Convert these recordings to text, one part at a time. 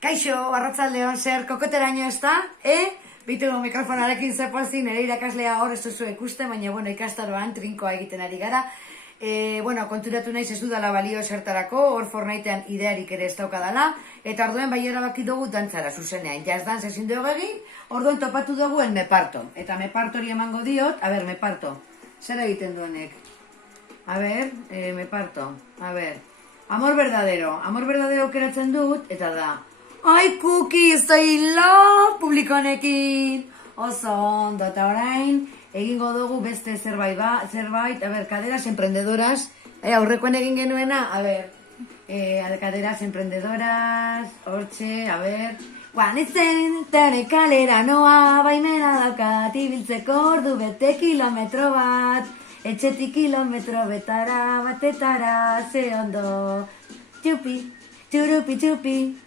Kaixo, arratzaldeon, zer, kokoteraino ez da, Bitugu mikrofonarekin zepoazin, nire irakaslea hor ez duzu ikusten, baina, ikastaroan trinkoa egiten ari gara. Konturatu naiz ez dudala balio zertarako, hor Fortnitean idearik ere ez daukadala, eta orduen bai erabaki dugu dantzara zuzenean. Jazz dance ezin dugu egin, orduen topatu dugu el meparto. Eta meparto hori emango diot, meparto, zer egiten duenek? Meparto, amor verdadero keratzen dut, eta da, ai, Kuki, estoy love publikonekin. Oso ondo, eta orain, egingo dugu beste zerbait, caderas emprendedoras. Aurrekoen egin genuena, caderas emprendedoras, hortxe, Guanitzen, tare kalera noa, baimena daukat, ibiltzeko ordu bete kilometro bat, etxetik kilometro betara, batetara, ze ondo, txupi. Churupi,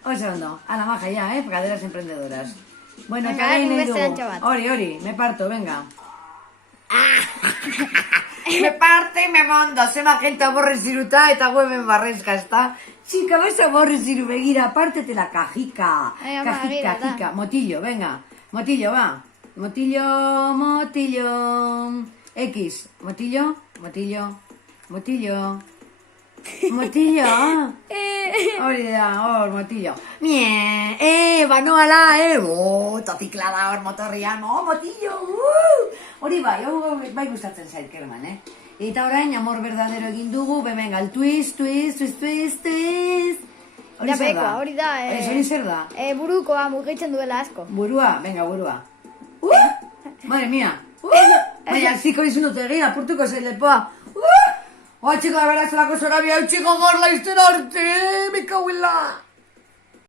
oso ondo, a la maja ya, caderas emprendedoras. Bueno, venga, nahi dugu. Hori, me parto, venga. Me parte y me mando, zema gente aborreziruta eta gueben barrezka, ezta? Chica, vas a aborreziru, begira, pártete la cajica. Cajica, motillo, venga. Motillo, va. Motillo. X, motillo. Motillo. Hori da, motillo. Banoala, totiklada hor motorrian, motillo. Hori bai gustatzen zait, Kerman, Eta orain, amor verdadero egin dugu, venga, el twist. Hori zer da? Hori da, Hori zer da? burukoa mugitzen duela asko. Burua, burua. Madre mía. Baina, ziko izun dut egin, apurtuko zeilepoa. Chico, de verdad, se la cosa era bien, chico, gorla, y arte, me cago en la...